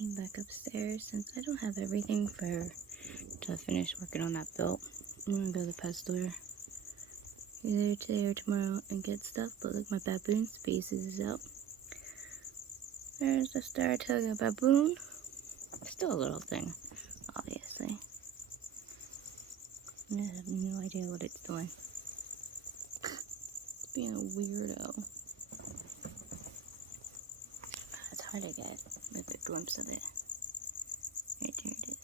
came back upstairs since I don't have everything to finish working on that belt. I'm gonna go to the pet store either today or tomorrow and get stuff. But look, my baboon species is out. There's the Saratoga baboon. Still a little thing, obviously. I have no idea what it's doing. It's being a weirdo. It's hard to get a good glimpse of it. Right there it is.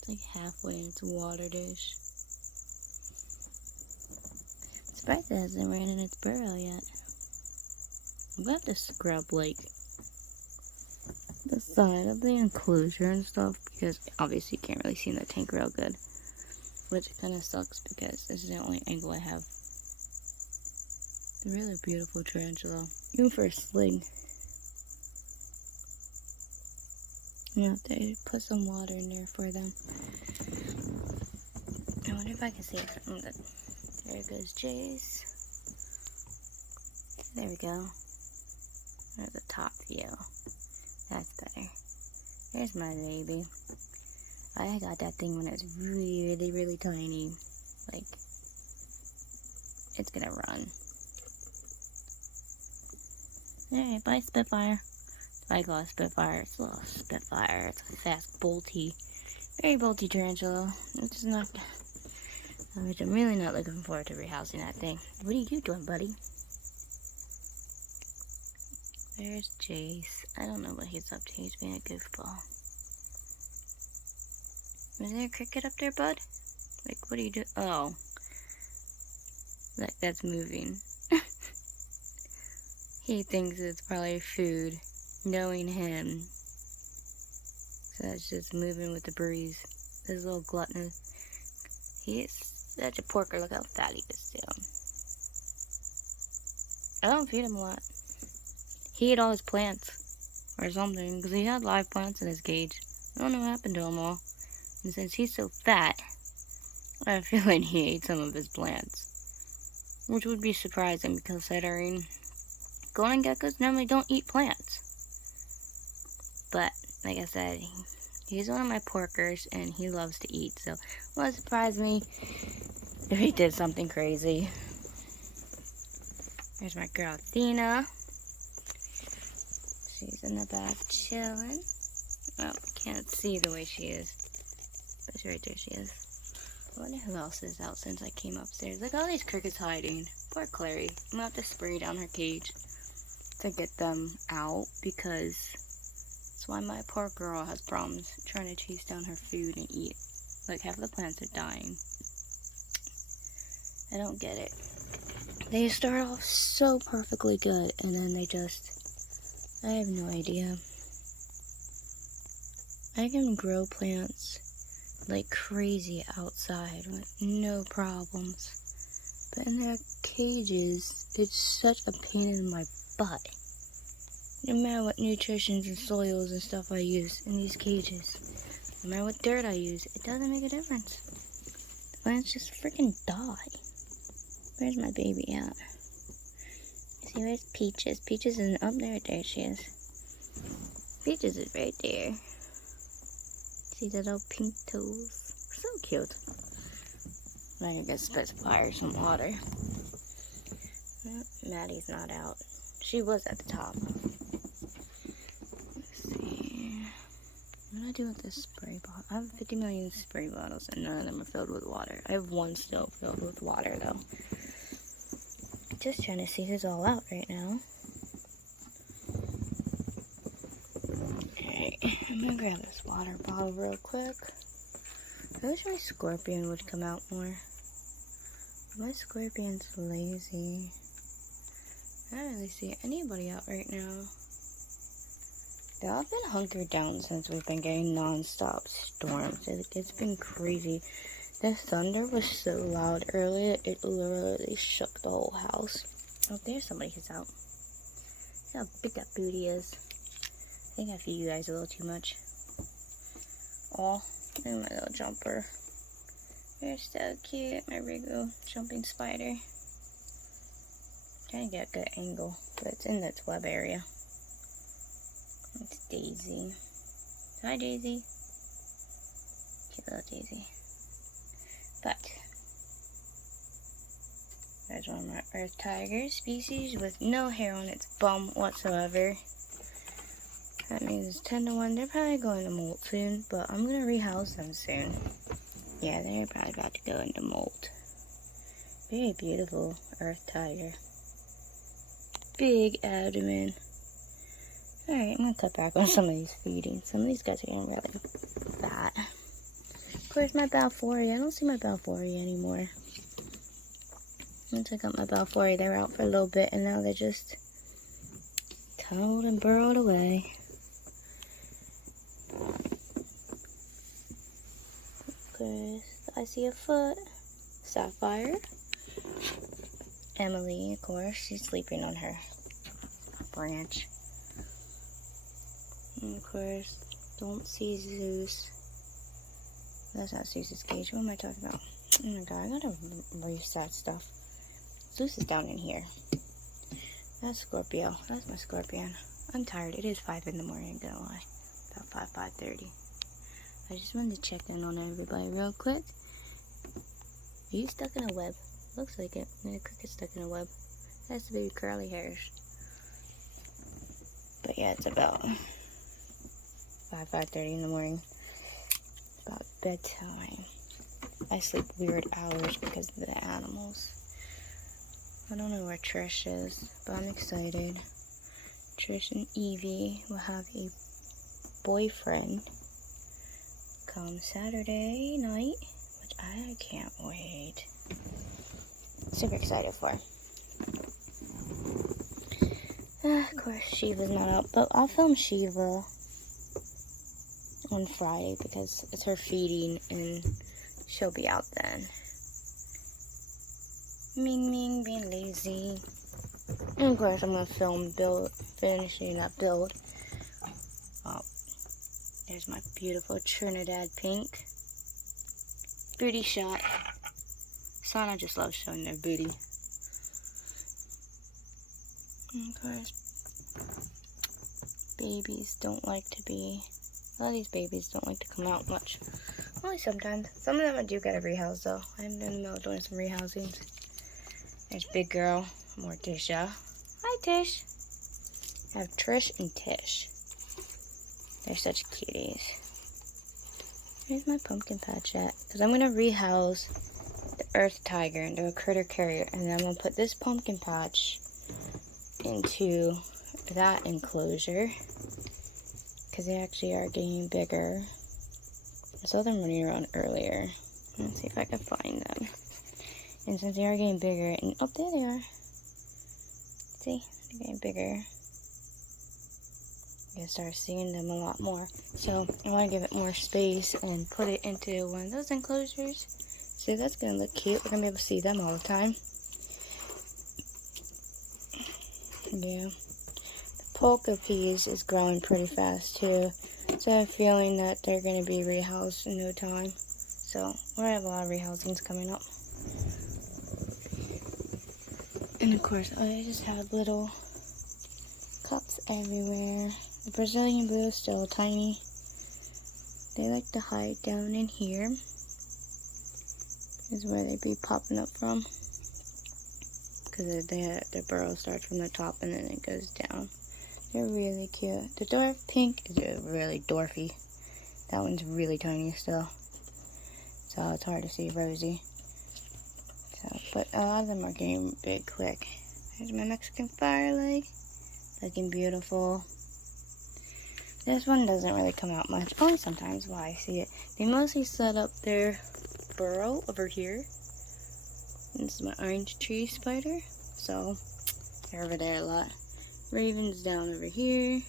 It's like halfway in its water dish. Surprised it hasn't ran in its burrow yet. I'm gonna have to scrub like the side of the enclosure and stuff because obviously you can't really see in the tank real good. Which kind of sucks because this is the only angle I have. They're really beautiful tarantula. Even for a sling. I'm gonna have to put some water in there for them. I wonder if I can see it from the... There goes Jace. There we go. There's the top view. That's better. There's my baby. I got that thing when it was really, really tiny. Like, it's gonna run. Alright, bye Spitfire. I call it Spitfire. It's a little Spitfire. It's a fast, bolty, very bolty tarantula. Which I'm really not looking forward to rehousing that thing. What are you doing, buddy? There's Jace. I don't know what he's up to. He's being a goofball. Is there a cricket up there, bud? Like, what are you doing? Oh. That's moving. He thinks it's probably food, knowing him. So it's just moving with the breeze. This little glutton. He is such a porker. Look how fat he is, too. I don't feed him a lot. He ate all his plants. Or something. Because he had live plants in his cage. I don't know what happened to them all. And since he's so fat, I feel like he ate some of his plants. Which would be surprising considering golden geckos normally don't eat plants. But, like I said, he's one of my porkers and he loves to eat. So, it wouldn't surprise me if he did something crazy. There's my girl Athena. She's in the back chilling. Oh, can't see the way she is. But right there she is. I wonder who else is out since I came upstairs. Look, all these crickets gonna Poor Clary. I'm gonna have to spray down her cage to get them out because that's why my poor girl has problems trying to chase down her food and eat. Like, half of the plants are dying. I don't get it. They start off so perfectly good and then they just... I have no idea. I can grow plants like crazy outside with no problems. But in their cages, it's such a pain in my butt. No matter what nutritions and soils and stuff I use in these cages, no matter what dirt I use, it doesn't make a difference. The plants just freaking die. Where's my baby at? See, where's Peaches? Peaches isn't up there. There she is. Peaches is right there. See the little pink toes? So cute. Now you get Spitfire some water. Maddie's not out. She was at the top. Let's see. What do I do with this spray bottle? I have 50 million spray bottles and none of them are filled with water. I have one still filled with water though. Just trying to see who's all out right now. Alright, I'm gonna grab this water bottle real quick. I wish my scorpion would come out more. My scorpion's lazy. I don't really see anybody out right now. They've all been hunkered down since we've been getting non-stop storms. It's been crazy. The thunder was so loud earlier, it literally shook the whole house. Oh, there's somebody who's out. See how big that booty is. I think I feed you guys a little too much. Oh, there's my little jumper. They're so cute. My Rigo jumping spider. Trying to get a good angle, but it's in its web area. It's Daisy. Hi, Daisy. Cute little Daisy. But there's one of my earth tiger species with no hair on its bum whatsoever. That means it's 10 to 1. They're probably going to molt soon, but I'm going to rehouse them soon. Yeah, they're probably about to go into molt. Very beautiful earth tiger. Big abdomen. Alright, I'm going to cut back on some of these feeding. Some of these guys are getting really fat. Of course, my Balfouri. I don't see my Balfouri anymore. I took out my Balfouri. They were out for a little bit, and now they just tunneled and burrowed away. Of course, I see a foot. Sapphire. Emily, of course, she's sleeping on her branch. And of course, don't see Zeus. That's not Zeus's cage. What am I talking about? Oh my god, I gotta reset stuff. Zeus is down in here. That's Scorpio. That's my scorpion. I'm tired. It is 5 in the morning, I'm gonna lie. About 5:30. I just wanted to check in on everybody real quick. Are you stuck in a web? Looks like it. The cricket's stuck in a web. Has to be curly hairs. But yeah, it's about 5:30 in the morning. About bedtime. I sleep weird hours because of the animals. I don't know where Trish is, but I'm excited. Trish and Evie will have a boyfriend come Saturday night, which I can't wait. Super excited for. Of course, Shiva's not out, but I'll film Shiva on Friday because it's her feeding and she'll be out then. Ming Ming being lazy. And of course, I'm gonna film finishing that build. Oh, there's my beautiful Trinidad pink. Booty shot. Sana just loves showing their booty. And of course, babies don't like to be. A lot of these babies don't like to come out much. Only sometimes. Some of them I do get a rehouse though. I'm in the middle of doing some rehousings. There's Big Girl, Morticia. Hi Tish. I have Trish and Tish. They're such cuties. Here's my pumpkin patch at. Because I'm going to rehouse the earth tiger into a critter carrier. And then I'm going to put this pumpkin patch into that enclosure. Because they actually are getting bigger. I saw them running around earlier. Let's see if I can find them. And since they are getting bigger, and oh, there they are. See, they're getting bigger. I'm gonna start seeing them a lot more. So I want to give it more space and put it into one of those enclosures. So that's gonna look cute. We're gonna be able to see them all the time. Yeah. The polka peas is growing pretty fast too. So I have a feeling that they're gonna be rehoused in no time. So we're gonna have a lot of rehousings coming up. And of course, I just have little cups everywhere. The Brazilian blue is still tiny. They like to hide down in here. Is where they be popping up from. Because their burrow starts from the top and then it goes down. They're really cute. The dwarf pink is really dwarfy. That one's really tiny still. So it's hard to see Rosie. So, but a lot of them are getting big quick. There's my Mexican fire leg. Looking beautiful. This one doesn't really come out much. Only sometimes while I see it. They mostly set up their burrow over here. This is my orange tree spider. So they're over there a lot. Raven's down over here.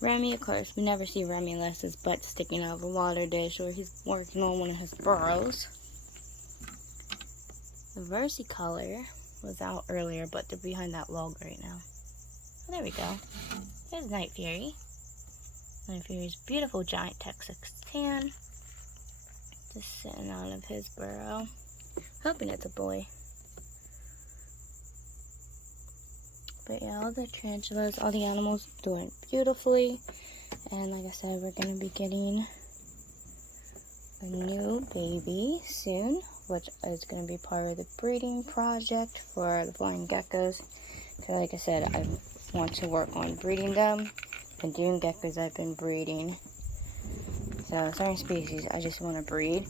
Remy, of course, we never see Remy unless his butt's sticking out of a water dish or he's working on one of his burrows. The versicolor was out earlier, but they're behind that log right now. Oh, there we go. There's Night Fury. Night Fury's beautiful giant Texas tan. Just sitting out of his burrow. Hoping it's a boy. But yeah, all the tarantulas, all the animals doing beautifully. And like I said, we're going to be getting a new baby soon, which is going to be part of the breeding project for the flying geckos. So like I said, I want to work on breeding them. And doing geckos, I've been breeding. So certain species, I just want to breed.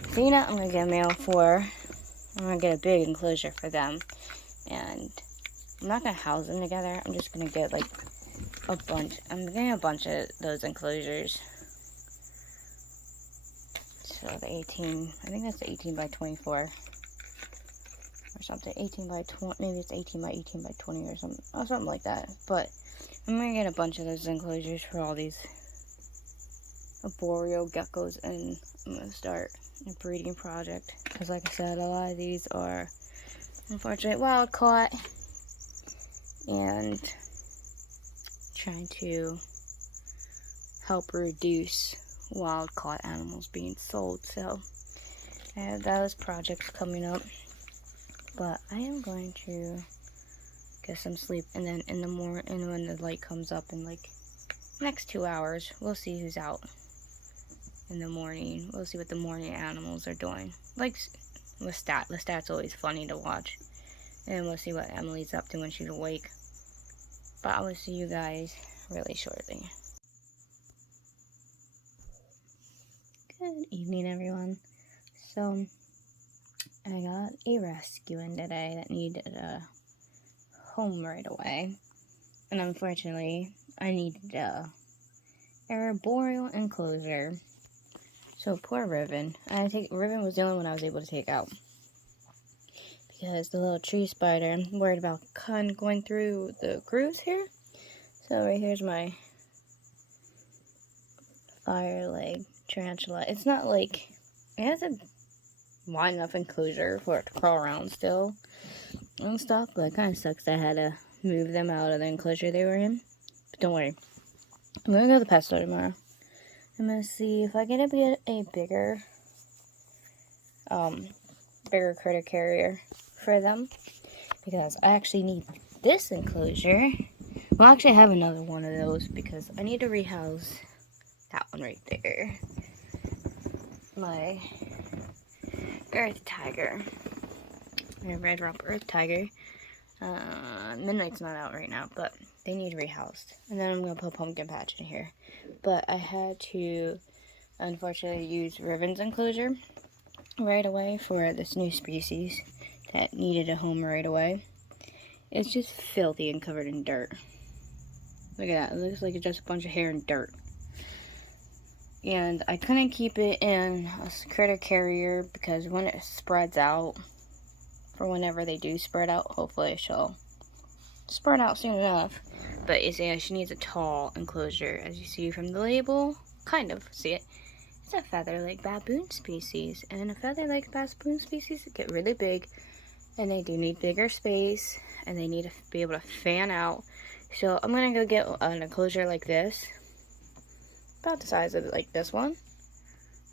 Athena, I'm going to get a male for. I'm going to get a big enclosure for them. And I'm not going to house them together. I'm just going to get like a bunch. I'm getting a bunch of those enclosures. So the 18, I think that's the 18 by 24 or something. 18 by 20, maybe it's 18 by 18 by 20 or something. Oh, something like that. But I'm going to get a bunch of those enclosures for all these arboreal geckos, and I'm going to start a breeding project. Because like I said, a lot of these are unfortunately wild caught. And trying to help reduce wild caught animals being sold. So I have those projects coming up, but I am going to get some sleep, and then in the morning, and when the light comes up in like next 2 hours, we'll see who's out in the morning. We'll see what the morning animals are doing, like Lestat's always funny to watch, and we'll see what Emily's up to when she's awake. But I will see you guys really shortly. Good evening, everyone. So I got a rescue in today that needed a home right away, and unfortunately I needed a arboreal enclosure. So poor Riven. Riven was the only one I was able to take out because the little tree spider, I'm worried about going through the grooves here. So right here's my fire leg tarantula. It's not like, it has a wide enough enclosure for it to crawl around still and stuff, but it kind of sucks I had to move them out of the enclosure they were in. But don't worry, I'm gonna go to the pet store tomorrow. I'm gonna see if I can get a bigger critter carrier for them, because I actually need this enclosure. Well, actually I have another one of those because I need to rehouse that one right there. My earth tiger. My red rump earth tiger. Midnight's not out right now, but they need rehoused. And then I'm going to put pumpkin patch in here. But I had to, unfortunately, use Riven's enclosure right away for this new species that needed a home right away. It's just filthy and covered in dirt. Look at that. It looks like it's just a bunch of hair and dirt. And I couldn't keep it in a critter carrier because when it spreads out, for whenever they do spread out, hopefully she'll spread out soon enough. But you see, she needs a tall enclosure, as you see from the label. Kind of, see it? It's a feather-leg baboon species. And a feather-leg baboon species get really big, and they do need bigger space, and they need to be able to fan out. So I'm going to go get an enclosure like this. About the size of like this one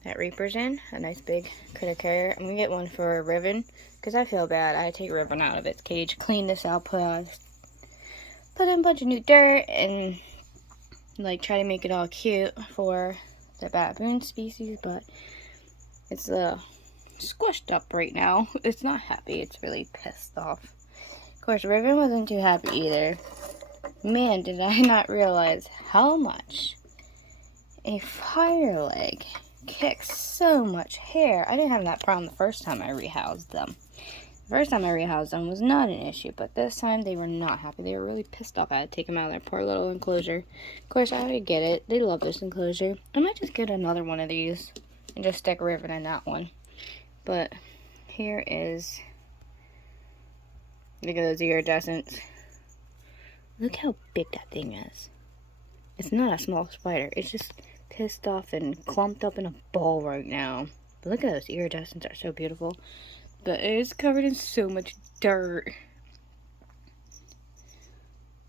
that Reaper's in, a nice big critter carrier. I'm gonna get one for Riven because I feel bad. I had to take Riven out of its cage, clean this out, put in a bunch of new dirt, and like try to make it all cute for the baboon species, but it's squished up right now. It's not happy. It's really pissed off. Of course, Riven wasn't too happy either. Man, did I not realize how much a fire leg kicks so much hair. I didn't have that problem the first time I rehoused them. The first time I rehoused them was not an issue, but this time they were not happy. They were really pissed off. I had to take them out of their poor little enclosure. Of course, I already get it. They love this enclosure. I might just get another one of these and just stick Riven in that one. But here is, look at those iridescents. Look how big that thing is. It's not a small spider. It's just pissed off and clumped up in a ball right now. But look at those iridescents, are so beautiful. But it is covered in so much dirt.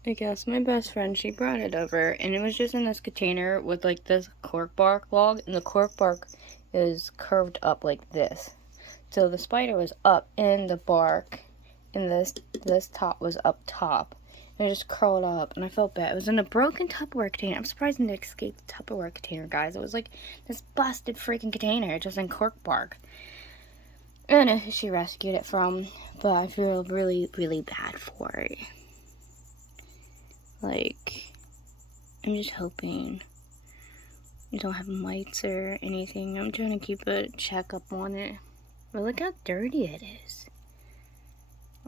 I guess my best friend, she brought it over, and it was just in this container with like this cork bark log, and the cork bark it was curved up like this. So the spider was up in the bark, and this top was up top. And it just curled up, and I felt bad. It was in a broken Tupperware container. I'm surprised it escaped the Tupperware container, guys. It was like this busted freaking container, just in cork bark. I don't know who she rescued it from, but I feel really, really bad for it. Like, I'm just hoping you don't have mites or anything. I'm trying to keep a checkup on it. But look how dirty it is.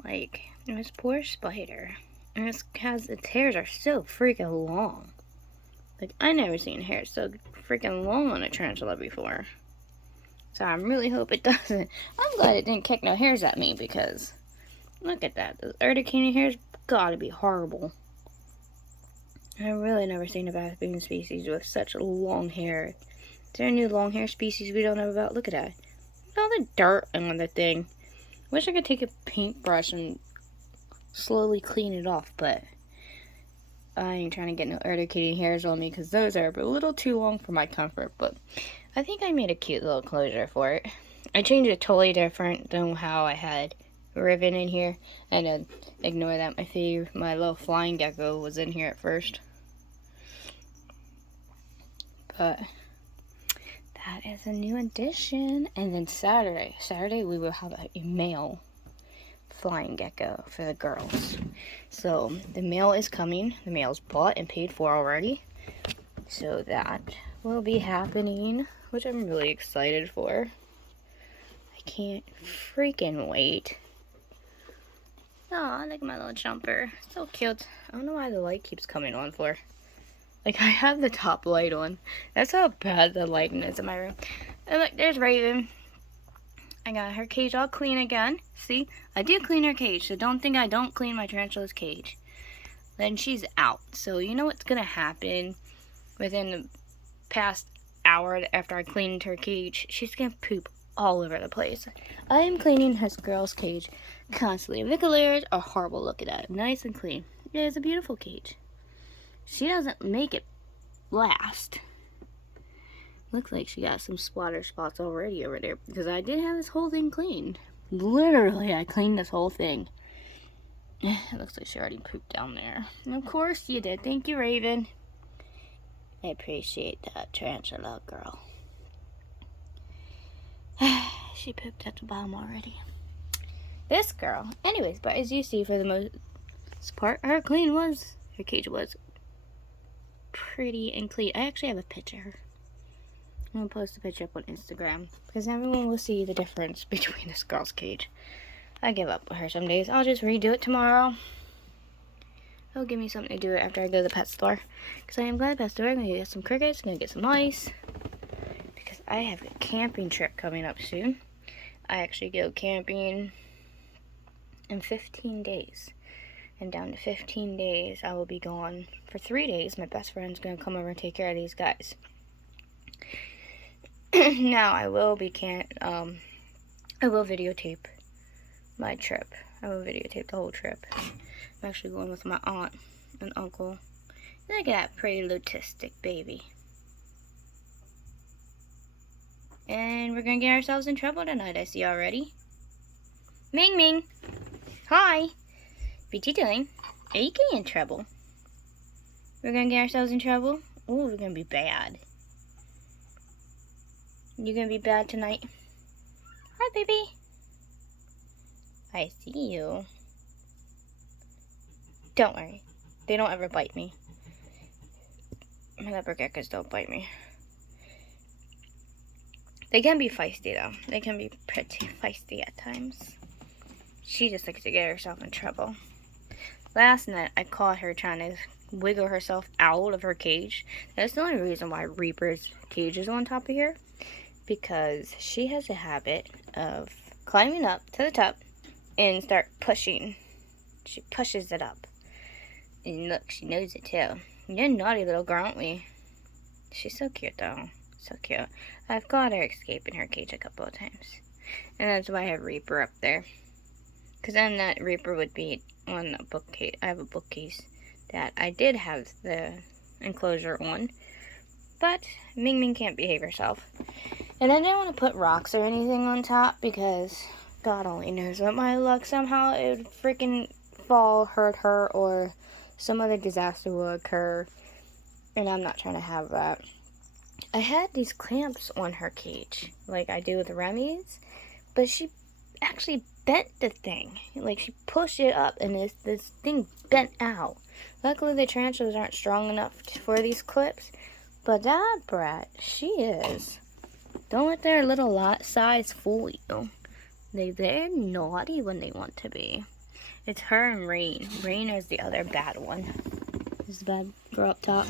Like, this poor spider. And its hairs are so freaking long. Like, I never seen hair so freaking long on a tarantula before. So I really hope it doesn't. I'm glad it didn't kick no hairs at me, because look at that. Those urticania hairs gotta be horrible. I've really never seen a baboon species with such long hair. Is there a new long hair species we don't know about? Look at that. Look at all the dirt on the thing. Wish I could take a paintbrush and slowly clean it off, but I ain't trying to get no urticania hairs on me, because those are a little too long for my comfort. But I think I made a cute little closure for it. I changed it totally different than how I had Riven in here. And then ignore that my little flying gecko was in here at first. But that is a new addition. And then Saturday we will have a male flying gecko for the girls. So the male is coming. The male's bought and paid for already. So that will be happening, which I'm really excited for. I can't freaking wait. Aw, look at my little jumper. So cute. I don't know why the light keeps coming on for. Like, I have the top light on. That's how bad the lighting is in my room. And look, there's Raven. I got her cage all clean again. See? I do clean her cage, so don't think I don't clean my tarantula's cage. Then she's out. So you know what's going to happen within the past hour after I cleaned her cage? She's going to poop all over the place. I am cleaning this girl's cage constantly. Viculaires are horrible. Look at that. Nice and clean. It is a beautiful cage. She doesn't make it last. Looks like she got some splatter spots already over there, because I did have this whole thing cleaned. Literally, I cleaned this whole thing. It looks like she already pooped down there. And of course you did. Thank you, Raven. I appreciate that, tarantula girl. She pooped at the bottom already. This girl. Anyways, but as you see, for the most part, her cage was pretty and clean. I actually have a picture. I'm going to post a picture up on Instagram, because everyone will see the difference between this girl's cage. I give up with her some days. I'll just redo it tomorrow. It'll give me something to do after I go to the pet store. Because I am going to the pet store. I'm going to get some crickets. I'm going to get some ice. Because I have a camping trip coming up soon. I actually go camping in 15 days. And down to 15 days, I will be gone for 3 days. My best friend's going to come over and take care of these guys. Now, I will videotape my trip. I will videotape the whole trip. I'm actually going with my aunt and uncle. Look at that pretty autistic baby. And we're going to get ourselves in trouble tonight, I see already. Ming Ming! Hi! What you doing? Are you getting in trouble? We're going to get ourselves in trouble? Ooh, we're going to be bad. You going to be bad tonight? Hi, baby! I see you. Don't worry. They don't ever bite me. My leopard geckos don't bite me. They can be feisty, though. They can be pretty feisty at times. She just likes to get herself in trouble. Last night, I caught her trying to wiggle herself out of her cage. That's the only reason why Reaper's cage is on top of here. Because she has a habit of climbing up to the top and start pushing. She pushes it up. And look, she knows it too. You're a naughty little girl, aren't we? She's so cute, though. So cute. I've caught her escaping her cage a couple of times. And that's why I have Reaper up there. Because then that Reaper would be on the bookcase. I have a bookcase that I did have the enclosure on. But Ming Ming can't behave herself. And I didn't want to put rocks or anything on top because God only knows what my luck. Somehow it would freaking fall, hurt her, or some other disaster will occur. And I'm not trying to have that. I had these clamps on her cage, like I do with Remy's, but she actually bent the thing. Like, she pushed it up, and this thing bent out. Luckily, the tarantulas aren't strong enough for these clips, but that brat, she is. Don't let their little size fool you. They're naughty when they want to be. It's her and Rain. Rain is the other bad one. This is the bad girl up top.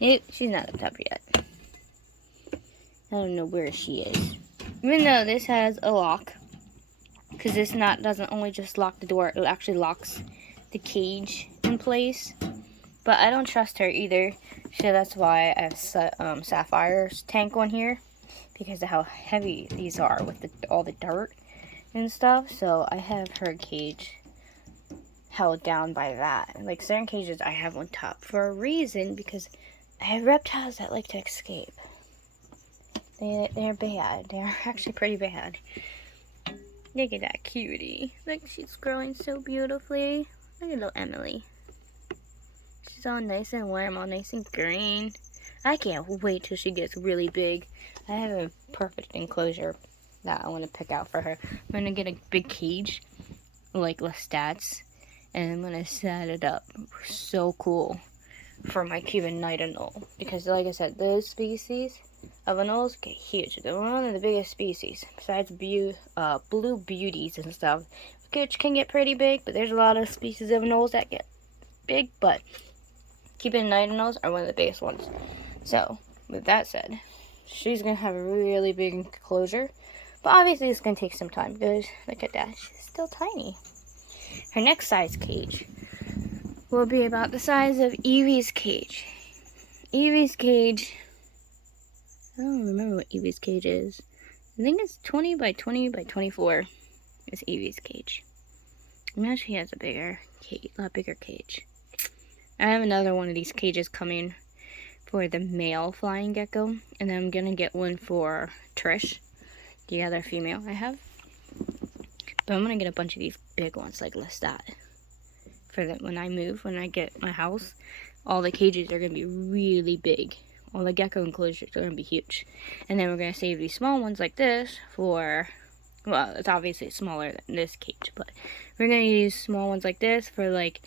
Nope, she's not up top yet. I don't know where she is. Even though this has a lock, because this doesn't only just lock the door, it actually locks the cage in place. But I don't trust her either, so that's why I have Sapphire's tank on here, because of how heavy these are with all the dirt and stuff. So I have her cage held down by that. Like certain cages I have on top for a reason, because I have reptiles that like to escape. They're bad. They're actually pretty bad. Look at that cutie. Look, she's growing so beautifully. Look at little Emily. She's all nice and warm, all nice and green. I can't wait till she gets really big. I have a perfect enclosure that I want to pick out for her. I'm going to get a big cage, like Lestat's, and I'm going to set it up so cool for my Cuban night anole. Because like I said, those species of anoles get huge. They're one of the biggest species, besides blue beauties and stuff, which can get pretty big, but there's a lot of species of anoles that get big, but Cuban night anoles are one of the biggest ones. So, with that said, she's going to have a really big enclosure, but obviously it's going to take some time, because look at that, she's still tiny. Her next size cage will be about the size of Evie's cage. Evie's cage, I don't remember what Evie's cage is. I think it's 20 by 20 by 24 is Evie's cage. Now she has a lot bigger cage. I have another one of these cages coming for the male flying gecko, and then I'm going to get one for Trish, the other female I have. But I'm going to get a bunch of these big ones like Lestat. For that, when I get my house, all the cages are going to be really big. All the gecko enclosures are going to be huge. And then we're going to save these small ones like this for, well, it's obviously smaller than this cage, but we're going to use small ones like this for, like,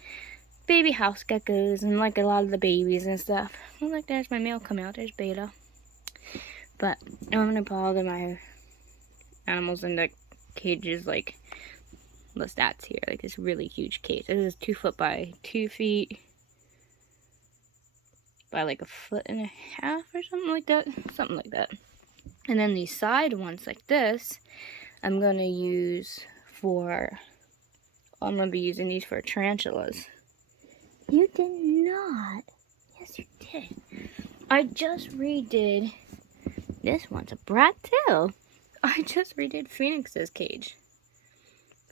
baby house geckos and, like, a lot of the babies and stuff. Well, like, there's my male come out. There's Beta. But I'm going to put all of my animals in the cages, like, Lestat's here. Like, this really huge cage. This is 2 foot by 2 feet. By like 1.5 feet or something like that. Something like that. And then these side ones like this, I'm going to use for, I'm going to be using these for tarantulas. You did not. Yes, you did. I just redid, this one's a brat too. I just redid Phoenix's cage.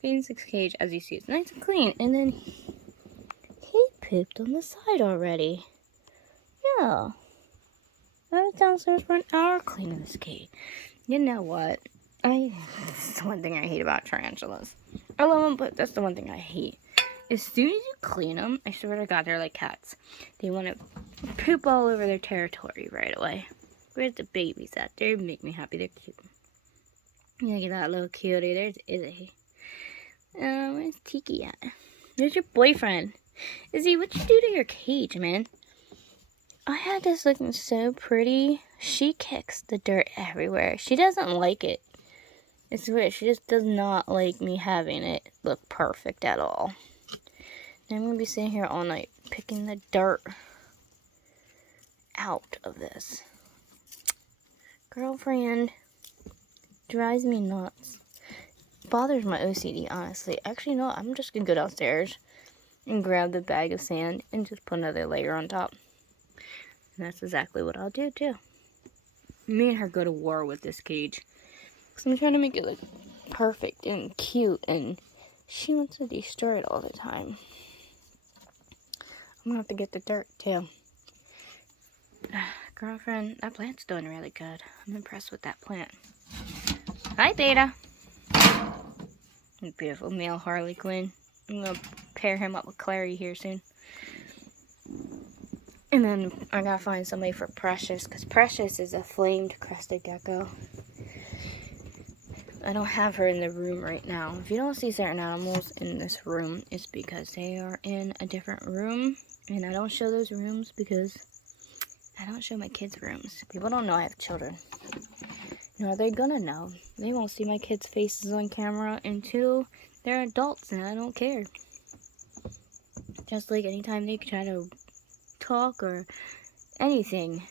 Phoenix's cage, as you see, it's nice and clean. And then he pooped on the side already. Yeah. I was downstairs for an hour cleaning this cage. You know what? That's the one thing I hate about tarantulas. I love them, but that's the one thing I hate. As soon as you clean them, I swear to God, they're like cats. They want to poop all over their territory right away. Where's the babies at? They make me happy. They're cute. Look at that little cutie. There's Izzy. Where's Tiki at? There's your boyfriend. Izzy, what'd you do to your cage, man? I had this looking so pretty. She kicks the dirt everywhere. She doesn't like it. It's weird. She just does not like me having it look perfect at all. And I'm going to be sitting here all night picking the dirt out of this. Girlfriend drives me nuts. Bothers my OCD, honestly. Actually, no, I'm just going to go downstairs and grab the bag of sand and just put another layer on top. And that's exactly what I'll do, too. Me and her go to war with this cage. Because I'm trying to make it look perfect and cute. And she wants to destroy it all the time. I'm going to have to get the dirt, too. Girlfriend, that plant's doing really good. I'm impressed with that plant. Hi, Beta. Beautiful male Harlequin. I'm going to pair him up with Clary here soon. And then I gotta find somebody for Precious, because Precious is a flamed crested gecko. I don't have her in the room right now. If you don't see certain animals in this room, it's because they are in a different room. And I don't show those rooms because I don't show my kids' rooms. People don't know I have children. No, they're gonna know. They won't see my kids' faces on camera until they're adults, and I don't care. Just like anytime they try to talk or anything,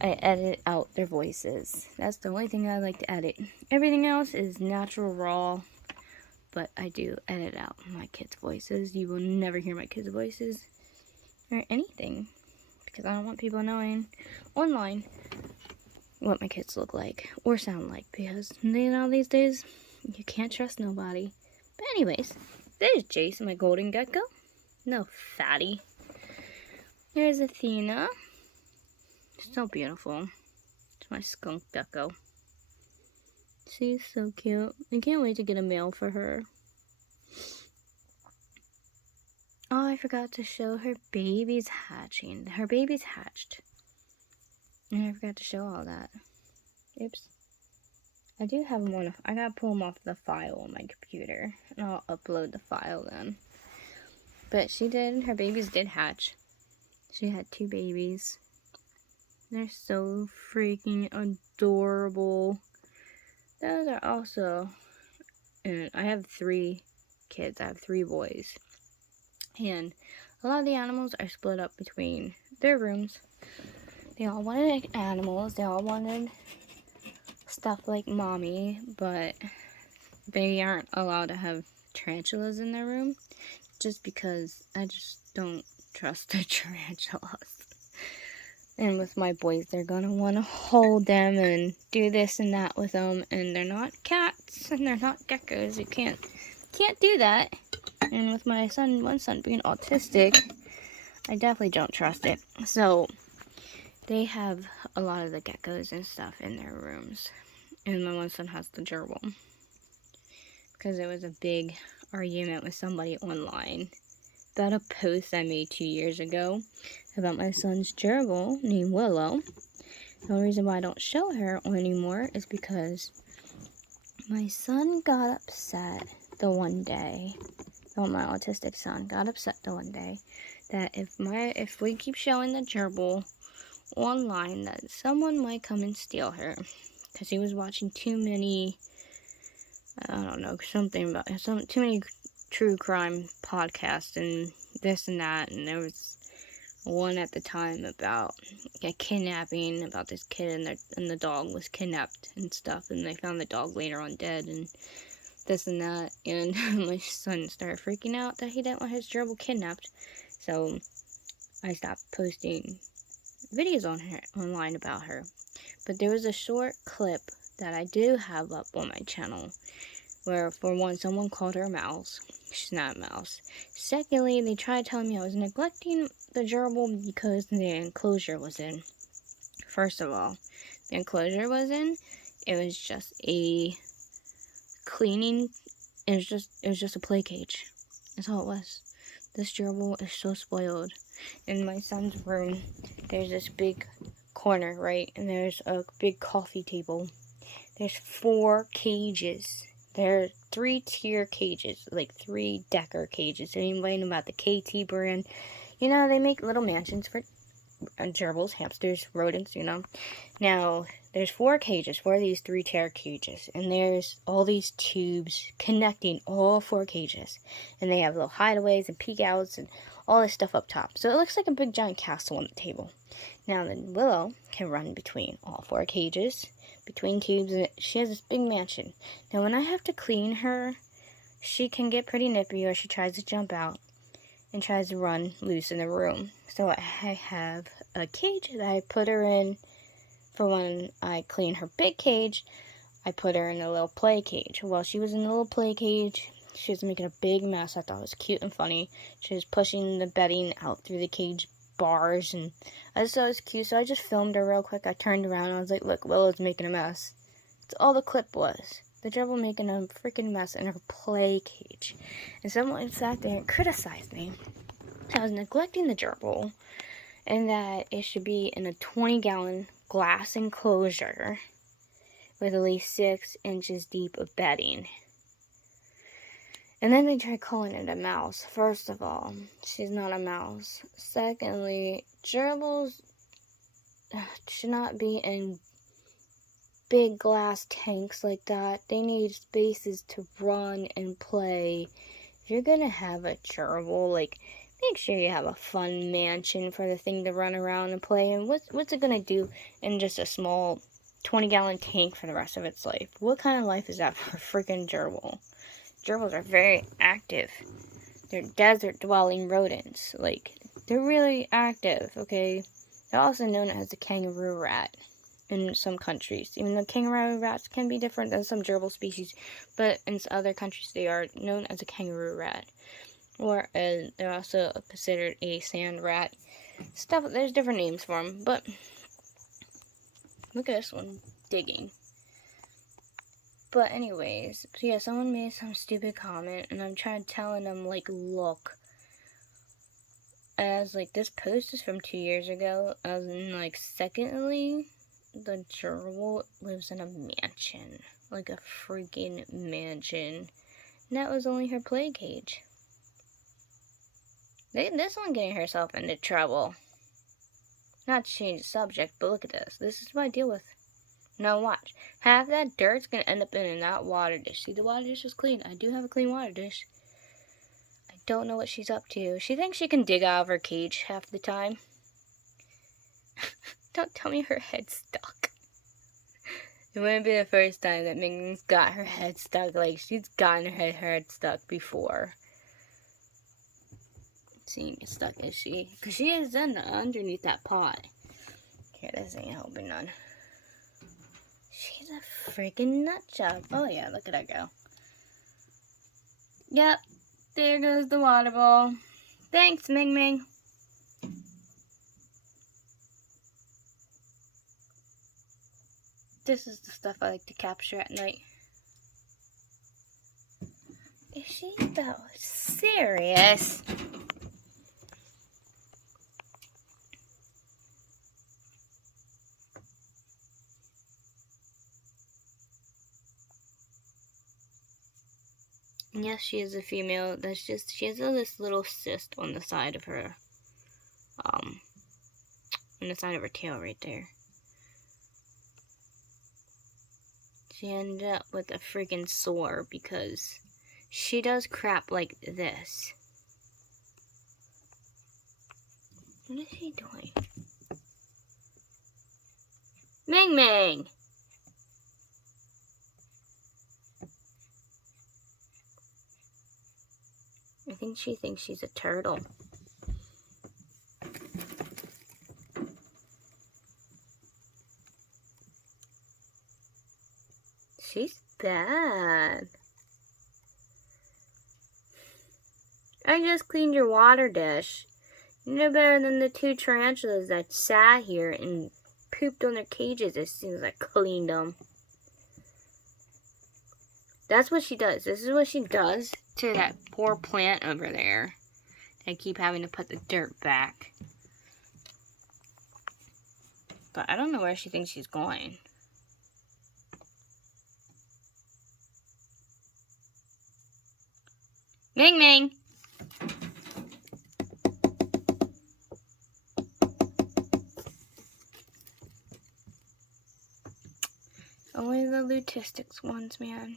I edit out their voices. That's the only thing I like to edit. Everything else is natural, raw, but I do edit out my kids' voices. You will never hear my kids' voices or anything, because I don't want people knowing online what my kids look like or sound like, because these days you can't trust nobody. But anyways, there's Jason, my golden gecko. No fatty. There's Athena. So beautiful. It's my skunk gecko. She's so cute. I can't wait to get a male for her. Oh, I forgot to show her babies hatching. Her babies hatched. And I forgot to show all that. Oops. I do have them on. I gotta pull them off the file on my computer. And I'll upload the file then. But her babies did hatch. She had 2 babies. They're so freaking adorable. Those are also, and I have 3 kids. I have 3 boys. And a lot of the animals are split up between their rooms. They all wanted animals. They all wanted stuff like mommy, but they aren't allowed to have tarantulas in their room, just because I just don't trust the tarantulas. And with my boys, they're gonna want to hold them and do this and that with them, and they're not cats and they're not geckos. You can't do that. And with my one son being autistic, I definitely don't trust it. So they have a lot of the geckos and stuff in their rooms. And my one son has the gerbil, because there was a big argument with somebody online about a post I made 2 years ago about my son's gerbil named Willow. The only reason why I don't show her anymore is because my son got upset the one day. My autistic son got upset the one day that if we keep showing the gerbil online, that someone might come and steal her, because he was watching too many, I don't know, something about too many true crime podcasts and this and that. And there was one at the time about a kidnapping, about this kid and the dog was kidnapped and stuff, and they found the dog later on dead and this and that. And my son started freaking out that he didn't want his gerbil kidnapped. So I stopped posting videos online about her. But there was a short clip that I do have up on my channel where, for one, someone called her a mouse. She's not a mouse. Secondly, they tried telling me I was neglecting the gerbil because the enclosure was in. First of all, the enclosure was in. It was just a cleaning. It was just a play cage. That's all it was. This gerbil is so spoiled. In my son's room, there's this big corner, right? And there's a big coffee table. There's 4 cages. There are 3-tier cages, like 3-decker cages. Anybody know about the KT brand? You know, they make little mansions for gerbils, hamsters, rodents, you know. Now, there's 4 cages, 4 of these 3-tier cages. And there's all these tubes connecting all 4 cages. And they have little hideaways and peek outs and all this stuff up top. So it looks like a big giant castle on the table. Now, then Willow can run between all 4 cages, between tubes, and she has this big mansion. Now, when I have to clean her, she can get pretty nippy, or she tries to jump out and tries to run loose in the room. So I have a cage that I put her in for when I clean her big cage. I put her in a little play cage. While she was in the little play cage, she was making a big mess. I thought it was cute and funny. She was pushing the bedding out through the cage bars, and I just thought it was cute, so I just filmed her real quick. I turned around and I was like, look, Willow's making a mess. That's all the clip was. The gerbil making a freaking mess in her play cage. And someone sat there and criticized me. I was neglecting the gerbil, and that it should be in a 20-gallon glass enclosure with at least 6 inches deep of bedding. And then they tried calling it a mouse. First of all, she's not a mouse. Secondly, gerbils should not be in big glass tanks like that. They need spaces to run and play. If you're gonna have a gerbil, like, make sure you have a fun mansion for the thing to run around and play in. What's it gonna do in just a small 20-gallon tank for the rest of its life? What kind of life is that for a freaking gerbil? Gerbils are very active. They're desert-dwelling rodents. Like, they're really active, okay? They're also known as the kangaroo rat in some countries. Even though kangaroo rats can be different than some gerbil species, but in other countries they are known as a kangaroo rat. Or they're also considered a sand rat. There's different names for them, but look at this one, digging. But anyways, so yeah, someone made some stupid comment, and I'm telling them, like, look, as, like, this post is from 2 years ago, as in, like, secondly, the gerbil lives in a mansion, like a freaking mansion, and that was only her play cage. This one getting herself into trouble. Not to change the subject, but look at this. This is what I deal with. Now watch. Half that dirt's gonna end up in that water dish. See, the water dish is clean. I do have a clean water dish. I don't know what she's up to. She thinks she can dig out of her cage half the time. Don't tell me her head's stuck. It wouldn't be the first time that Ming's got her head stuck. Like, she's gotten her head stuck before. She ain't stuck, is she? Because she is underneath that pot. Here, this ain't helping none. She's a freaking nut job. Oh yeah, look at her go. Yep, there goes the water ball. Thanks, Ming Ming. This is the stuff I like to capture at night. Is she though serious? Yes, she is a female. That's just, she has this little cyst on the side of her, on the side of her tail right there. She ended up with a freaking sore because she does crap like this. What is she doing? Ming Ming! I think she thinks she's a turtle. She's bad. I just cleaned your water dish. You know better than the 2 tarantulas that sat here and pooped on their cages as soon as I cleaned them. That's what she does. This is what she does to that poor plant over there. I keep having to put the dirt back. But I don't know where she thinks she's going. Ming Ming! Only the lutistics ones, man.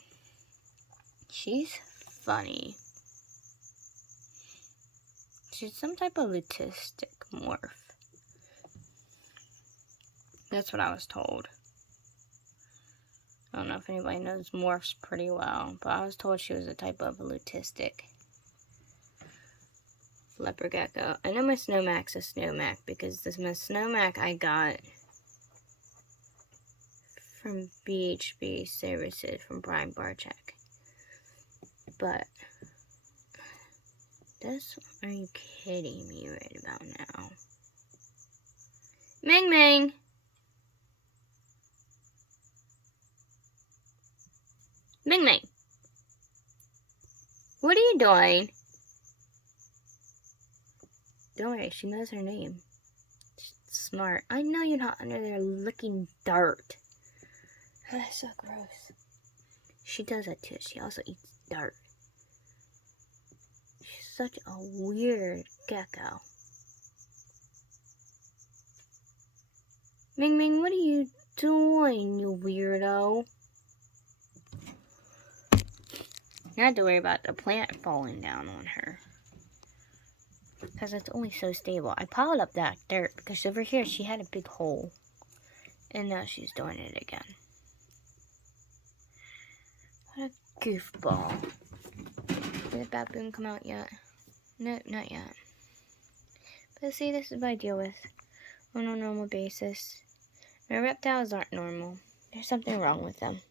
She's funny. She's some type of lutistic morph. That's what I was told. I don't know if anybody knows morphs pretty well, but I was told she was a type of lutistic leopard gecko. I know my snowmac's a snowmac because this my snowmac I got from BHB Services from Brian Barchek. But this, are you kidding me right about now? Ming Ming! Ming Ming! What are you doing? Don't worry, she knows her name. She's smart. I know you're not under there licking dirt. That's so gross. She does that too. She also eats dirt. She's such a weird gecko. Ming Ming, what are you doing, you weirdo? You have to worry about the plant falling down on her. Because it's only so stable. I piled up that dirt because over here she had a big hole. And now she's doing it again. What a goofball. Did the baboon come out yet? No, not yet. But see, this is what I deal with on a normal basis. My reptiles aren't normal. There's something wrong with them.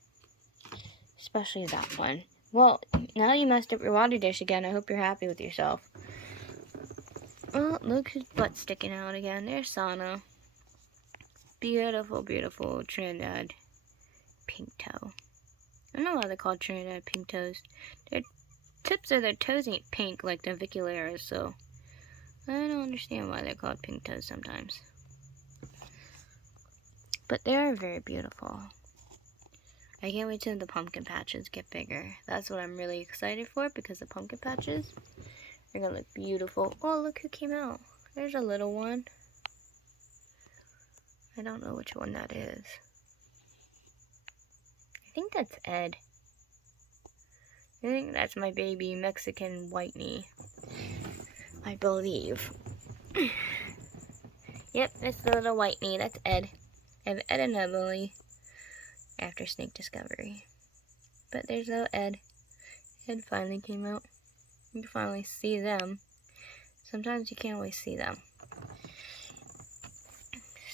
Especially that one. Well, now you messed up your water dish again. I hope you're happy with yourself. Oh, look whose butt's sticking out again. There's Sana. Beautiful, beautiful Trinidad pink toe. I don't know why they're called Trinidad pink toes. Their tips of their toes ain't pink like the Vicularas, so I don't understand why they're called pink toes sometimes. But they are very beautiful. I can't wait till the pumpkin patches get bigger. That's what I'm really excited for because the pumpkin patches are gonna look beautiful. Oh, look who came out. There's a little one. I don't know which one that is. I think that's Ed. I think that's my baby Mexican whitey. I believe. Yep, that's the little whitey. That's Ed. I have Ed and Emily after snake discovery. But there's no Ed. Ed finally came out. You can finally see them. Sometimes you can't always see them.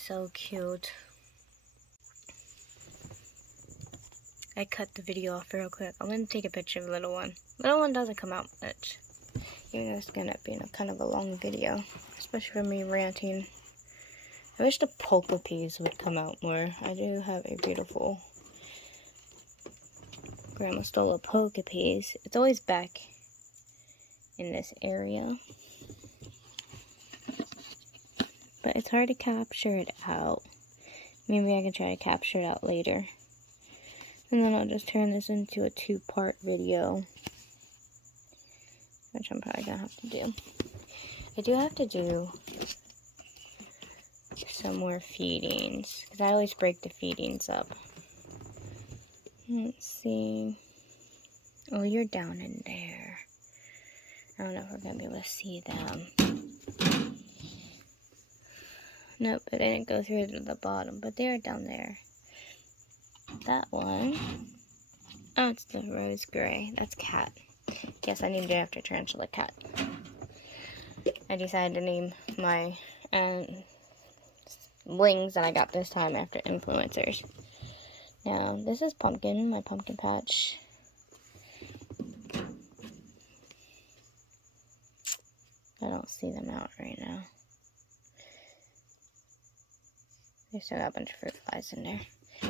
So cute. I cut the video off real quick. I'm going to take a picture of the little one. Little one doesn't come out much. Even though it's going to be in a kind of a long video. Especially for me ranting. I wish the polka peas would come out more. I do have a beautiful Grandma stole a polka piece. It's always back in this area. But it's hard to capture it out. Maybe I can try to capture it out later. And then I'll just turn this into a 2-part video. Which I'm probably going to have to do. I do have to do some more feedings. Because I always break the feedings up. Let's see. Oh, you're down in there. I don't know if we're going to be able to see them. Nope, it didn't go through to the bottom, but they're down there. That one. Oh, it's the rose gray. That's cat. Yes, I named it after Tarantula Cat. I decided to name my wings that I got this time after influencers. Now, this is Pumpkin, my pumpkin patch. I don't see them out right now. They still got a bunch of fruit flies in there.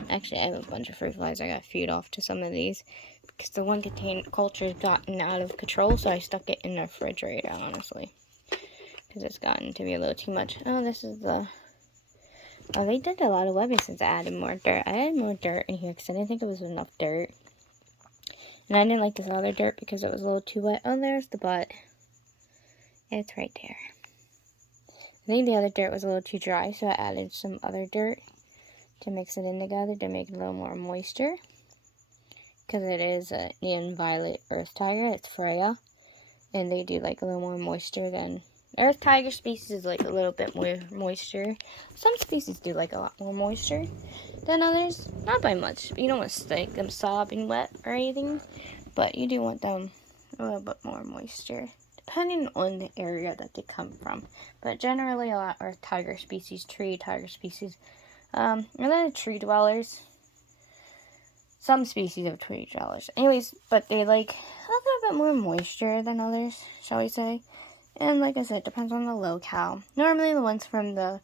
Actually, I have a bunch of fruit flies I got to feed off to some of these. Because the one contained culture's gotten out of control, so I stuck it in the refrigerator, honestly. Because it's gotten to be a little too much. Oh, this is the... Oh, they did a lot of webbing since I added more dirt. I added more dirt in here because I didn't think it was enough dirt. And I didn't like this other dirt because it was a little too wet. Oh, there's the butt. It's right there. I think the other dirt was a little too dry, so I added some other dirt to mix it in together to make it a little more moisture. Because it is a neon violet earth tiger. It's Freya. And they do like a little more moisture than... Earth tiger species is like a little bit more moisture. Some species do like a lot more moisture than others. Not by much. You don't want to make them sobbing wet or anything. But you do want them a little bit more moisture. Depending on the area that they come from. But generally a lot are tiger species, tree tiger species. And then tree dwellers. Some species of tree dwellers. Anyways, but they like a little bit more moisture than others, shall we say. And like I said, it depends on the locale. Normally the ones from the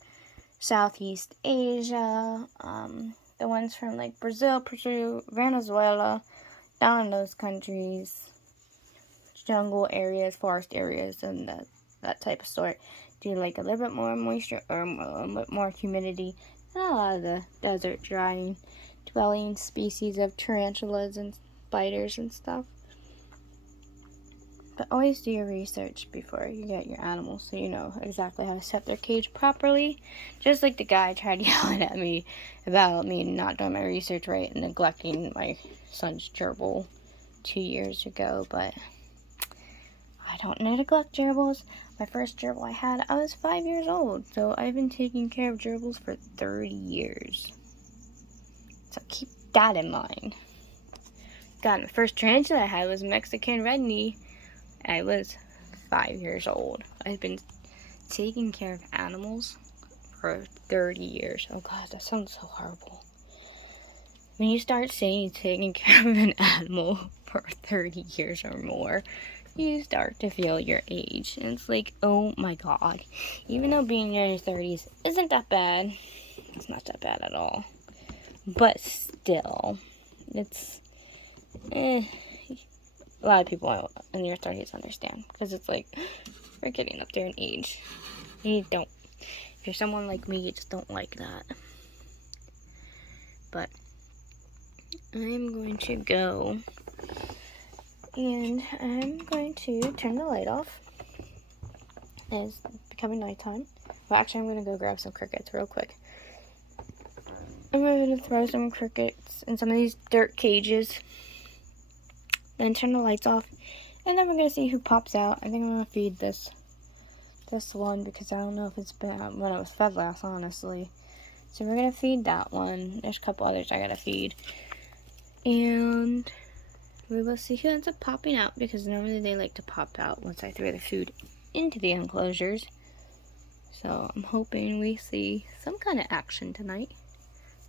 Southeast Asia, the ones from like Brazil, Peru, Venezuela, down in those countries, jungle areas, forest areas, and that type of sort, do like a little bit more moisture or a little bit more humidity, and a lot of the desert dwelling species of tarantulas and spiders and stuff. But always do your research before you get your animals so you know exactly how to set their cage properly. Just like the guy tried yelling at me about me not doing my research right and neglecting my son's gerbil 2 years ago. But I don't neglect gerbils. My first gerbil I had, I was 5 years old. So I've been taking care of gerbils for 30 years. So keep that in mind. God, my first tarantula I had was a Mexican red knee. I was 5 years old. I've been taking care of animals for 30 years. Oh God, that sounds so horrible. When you start saying taking care of an animal for 30 years or more, you start to feel your age. And it's like, oh my God. Even though being in your 30s isn't that bad, it's not that bad at all. But still, it's, a lot of people in your 30s understand, because it's like, we're getting up there in age. You don't, if you're someone like me, you just don't like that. But I'm going to go, and I'm going to turn the light off. It's becoming nighttime. Well, actually, I'm going to go grab some crickets real quick. I'm going to throw some crickets in some of these dirt cages, then turn the lights off, and then we're going to see who pops out. I think I'm going to feed this one, because I don't know if it's been when it was fed last, honestly. So we're going to feed that one. There's a couple others I got to feed. And we will see who ends up popping out, because normally they like to pop out once I throw the food into the enclosures. So I'm hoping we see some kind of action tonight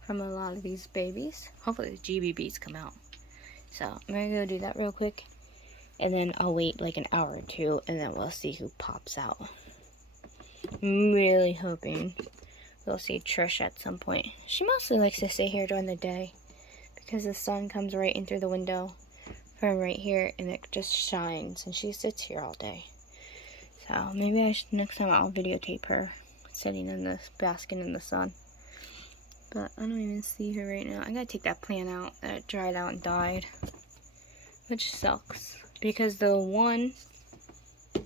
from a lot of these babies. Hopefully the GBBs come out. So I'm going to go do that real quick. And then I'll wait like an hour or two, and then we'll see who pops out. I'm really hoping we'll see Trish at some point. She mostly likes to stay here during the day, because the sun comes right in through the window from right here, and it just shines, and she sits here all day. So maybe next time I'll videotape her sitting in the basket in the sun. But I don't even see her right now. I gotta take that plant out that dried out and died, which sucks, because the one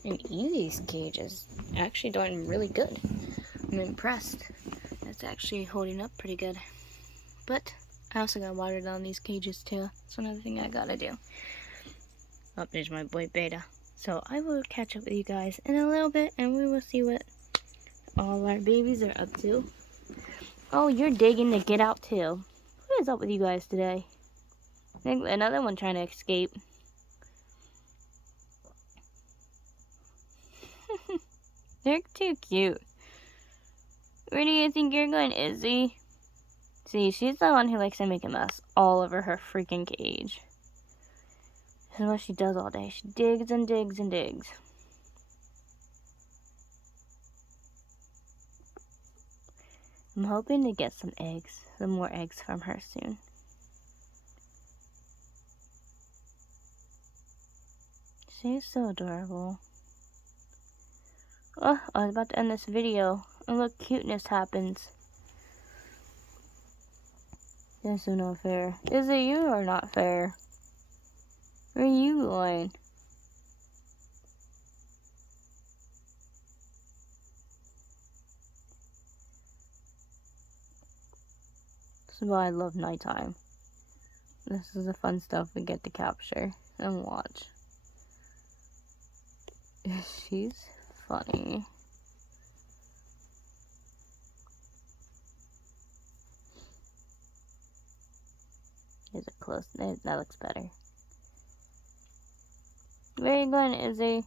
in Easy's cage is actually doing really good. I'm impressed. That's actually holding up pretty good. But I also gotta water down these cages too. That's another thing I gotta do. Oh, there's my boy Beta. So I will catch up with you guys in a little bit, and we will see what all our babies are up to. Oh, you're digging to get out too. What is up with you guys today? I think another one trying to escape. They're too cute. Where do you think you're going, Izzy? See, she's the one who likes to make a mess all over her freaking cage. This is what she does all day. She digs and digs and digs. I'm hoping to get some more eggs from her soon. She's so adorable. Oh, I was about to end this video, and look, cuteness happens. This is not fair. Izzy, you are not fair. Where are you going? This is why I love nighttime. This is the fun stuff we get to capture and watch. She's funny. Here's a close. That looks better. Where are you going, Izzy?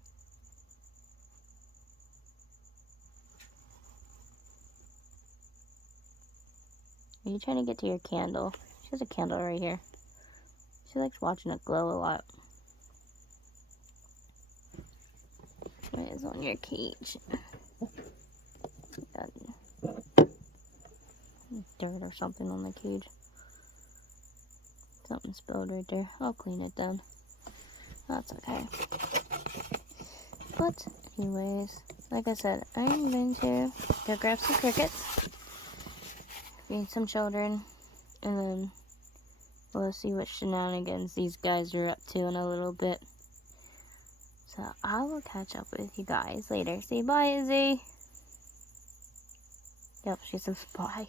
Are you trying to get to your candle? She has a candle right here. She likes watching it glow a lot. It is on your cage. dirt or something on the cage. Something spilled right there. I'll clean it then. That's okay. But anyways, like I said, I'm going to go grab some crickets, feed some children, and then we'll see what shenanigans these guys are up to in a little bit. So I will catch up with you guys later. Say bye, Izzy. Yep, she says bye.